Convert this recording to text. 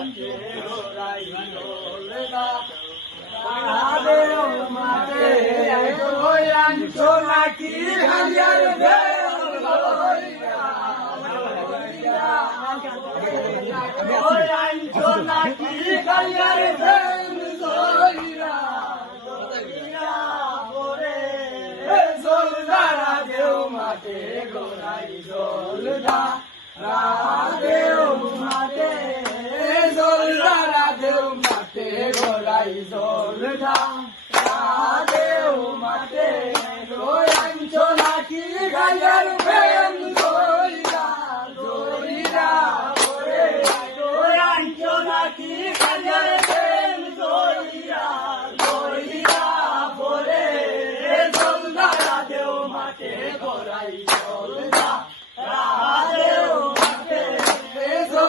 মাঠে গোড়াই দোলনা রাধেও মাঠে আনছো নাকি হাজার আনছো নাকি হাজার মাঠে গোড়াই দোলনা রাধেও মাঠে দোলনা রাধেও মাঠে গোড়াই দোলনা রাধেও মাঠে আনছো নাকি গায়ার প্রেম